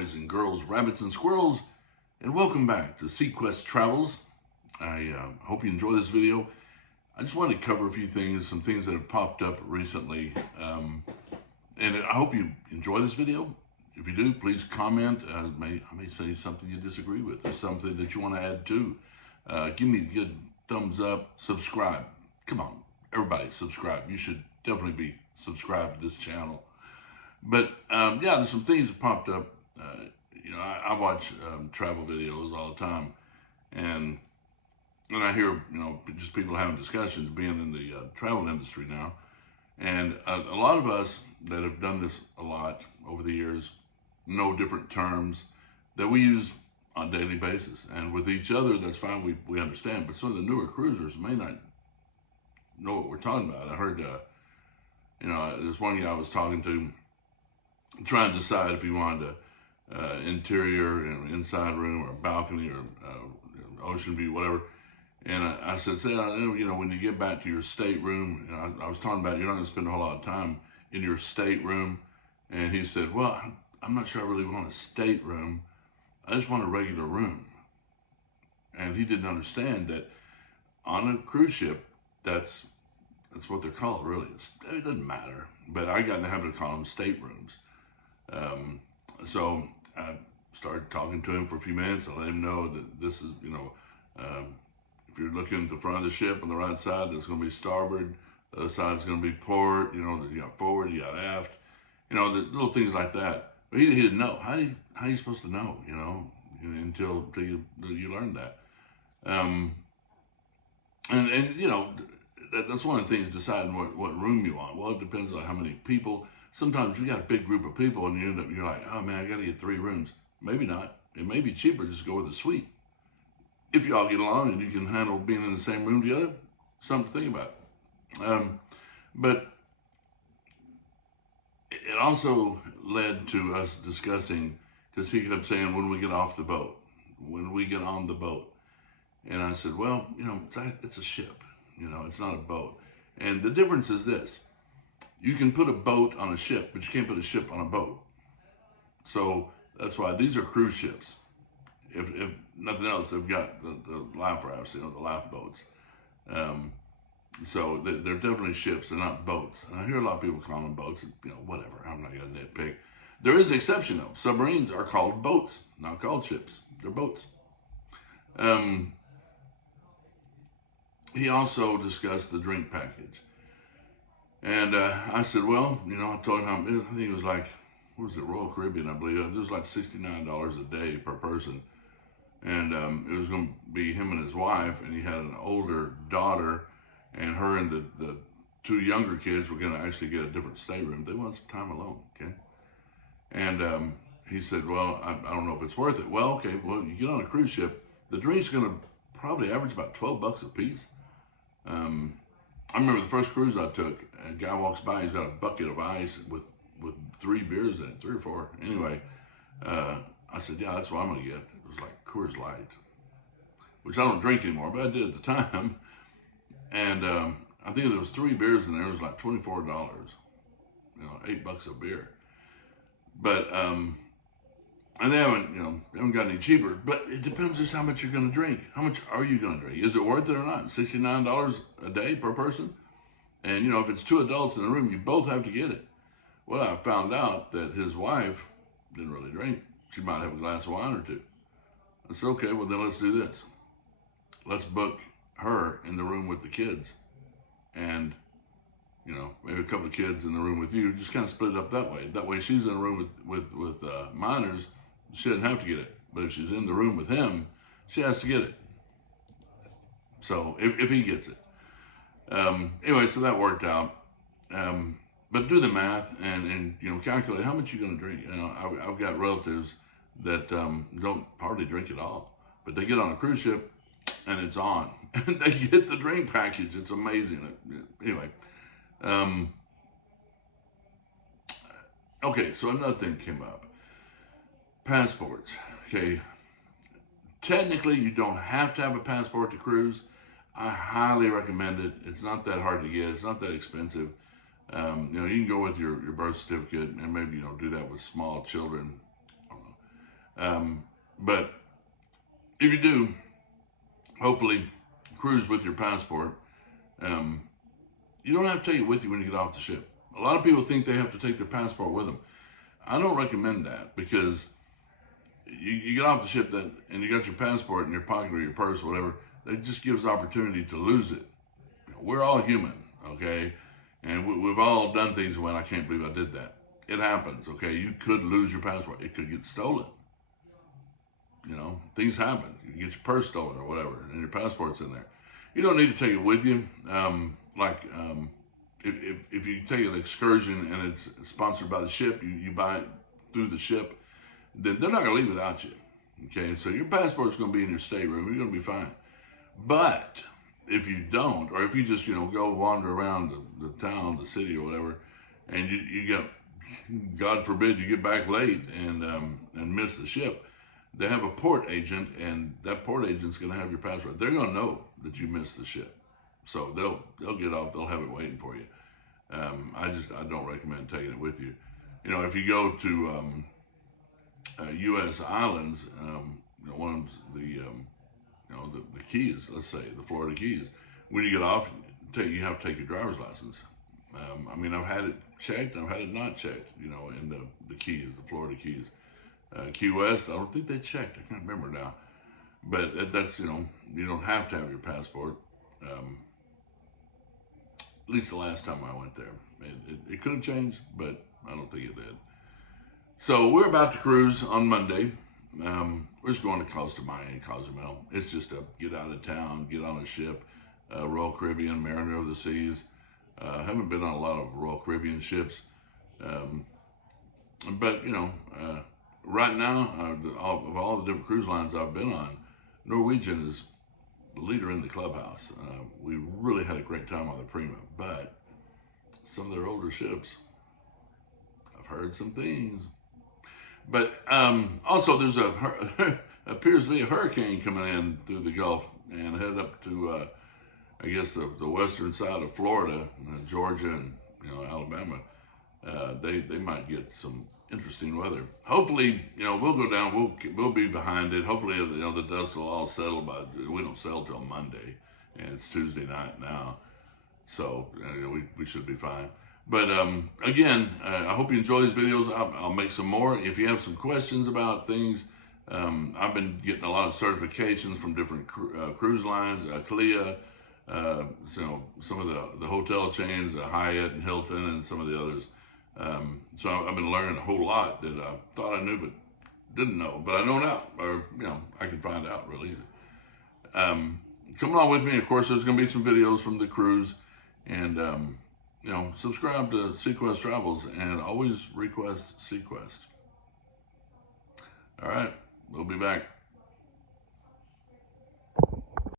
boys and girls, rabbits and squirrels, and welcome back to Sequest Travels. I hope you enjoy this video. I just wanted to cover a few things, some things that have popped up recently, and I hope you enjoy this video. If you do, please comment. I may say something you disagree with or something that you want to add to. Give me a good thumbs up, subscribe. Come on, everybody subscribe. You should definitely be subscribed to this channel. But yeah, there's some things that popped up. I watch travel videos all the time, and I hear just people having discussions, being in the travel industry now, and a lot of us that have done this a lot over the years know different terms that we use on a daily basis, and with each other that's fine, we understand. But some of the newer cruisers may not know what we're talking about. I heard this one guy I was talking to, trying to decide if he wanted a interior, inside room, or a balcony, or ocean view, whatever. And I said, when you get back to your stateroom, I was talking about you're not going to spend a whole lot of time in your stateroom. And he said, well, I'm not sure I really want a stateroom. I just want a regular room. And he didn't understand that on a cruise ship, that's what they're called, really. It doesn't matter. But I got in the habit of calling them staterooms. So I started talking to him for a few minutes. I let him know that this is, if you're looking at the front of the ship on the right side, that's going to be starboard. The other side is going to be port. You got forward, you got aft. The little things like that. But he didn't know. How are you supposed to know? Until you learn that. That's one of the things, deciding what room you want. Well, it depends on how many people. Sometimes you got a big group of people and you're like, oh man, I got to get 3 rooms. Maybe not. It may be cheaper just to go with a suite. If you all get along and you can handle being in the same room together, something to think about. But it also led to us discussing, because he kept saying, when we get off the boat, when we get on the boat. And I said, well, it's a ship. It's not a boat. And the difference is this. You can put a boat on a ship, but you can't put a ship on a boat. So that's why these are cruise ships. If nothing else, they've got the life rafts, the life boats. So they're definitely ships. They're not boats. And I hear a lot of people call them boats. Whatever. I'm not going to nitpick. There is an exception, though. Submarines are called boats, not called ships. They're boats. He also discussed the drink package. And I said, well, I told him, I think it was like, what was it, Royal Caribbean, I believe. It was like $69 a day per person. And it was going to be him and his wife, and he had an older daughter, and her and the 2 younger kids were going to actually get a different stateroom. They wanted some time alone, okay? And he said, well, I don't know if it's worth it. Well, okay, well, you get on a cruise ship, the drink's going to probably average about $12 a piece. I remember the first cruise I took, a guy walks by, he's got a bucket of ice with 3 beers in it, 3 or 4. Anyway, I said, yeah, that's what I'm going to get. It was like Coors Light, which I don't drink anymore, but I did at the time. And I think there was 3 beers in there. It was like $24, $8 a beer. But, and they haven't got any cheaper, but it depends just how much you're going to drink. How much are you going to drink? Is it worth it or not? $69 a day per person? And, if it's 2 adults in the room, you both have to get it. Well, I found out that his wife didn't really drink. She might have a glass of wine or 2. I said, okay, well then let's do this. Let's book her in the room with the kids. And, maybe a couple of kids in the room with you. Just kind of split it up that way. That way she's in a room with minors. She doesn't have to get it. But if she's in the room with him, she has to get it. So, if he gets it. Anyway, so that worked out. But do the math and calculate how much you're going to drink. I've got relatives that don't hardly drink at all. But they get on a cruise ship and it's on. And they get the drink package. It's amazing. Anyway. Okay, so another thing came up. Passports. Okay. Technically, you don't have to have a passport to cruise. I highly recommend it. It's not that hard to get. It's not that expensive. You can go with your birth certificate and maybe, do that with small children. I don't know. But if you do, hopefully cruise with your passport. You don't have to take it with you when you get off the ship. A lot of people think they have to take their passport with them. I don't recommend that, because you get off the ship and you got your passport in your pocket or your purse or whatever. That just gives opportunity to lose it. We're all human, okay? And we've all done things when I can't believe I did that. It happens, okay? You could lose your passport. It could get stolen. You know, things happen. You get your purse stolen or whatever, and your passport's in there. You don't need to take it with you. If you take an excursion and it's sponsored by the ship, you buy it through the ship, then they're not going to leave without you. Okay, so your passport's going to be in your stateroom. You're going to be fine. But if you don't, or if you just go wander around the town, the city, or whatever, and you get, God forbid, you get back late and miss the ship, they have a port agent, and that port agent's going to have your passport. They're going to know that you missed the ship, so they'll get off. They'll have it waiting for you. I don't recommend taking it with you. If you go to U.S. islands, one of the Keys, let's say the Florida Keys, when you get off, you have to take your driver's license. I've had it checked, I've had it not checked, in the Keys, the Florida Keys. Key West, I don't think they checked. I can't remember now. But that's, you don't have to have your passport. At least the last time I went there. It could have changed, but I don't think it did. So we're about to cruise on Monday. We're just going to Costa Maya and Cozumel. It's just a get out of town, get on a ship. Royal Caribbean, Mariner of the Seas. Haven't been on a lot of Royal Caribbean ships. But, right now, of all the different cruise lines I've been on, Norwegian is the leader in the clubhouse. We really had a great time on the Prima, but some of their older ships, I've heard some things. But also there's appears to be a hurricane coming in through the Gulf and headed up to, I guess, the western side of Florida, Georgia, and Alabama. They might get some interesting weather. Hopefully, we'll go down. We'll be behind it. Hopefully, the dust will all settle we don't sail till Monday, and it's Tuesday night now, so we should be fine. But again, I hope you enjoy these videos. I'll make some more. If you have some questions about things, I've been getting a lot of certifications from different cruise lines, CLIA, some of the hotel chains, Hyatt and Hilton, and some of the others. So I've been learning a whole lot that I thought I knew but didn't know. But I know now, or I can find out real easy. Come along with me. Of course, there's going to be some videos from the cruise, and subscribe to Sequest Travels, and always request Sequest. All right, we'll be back.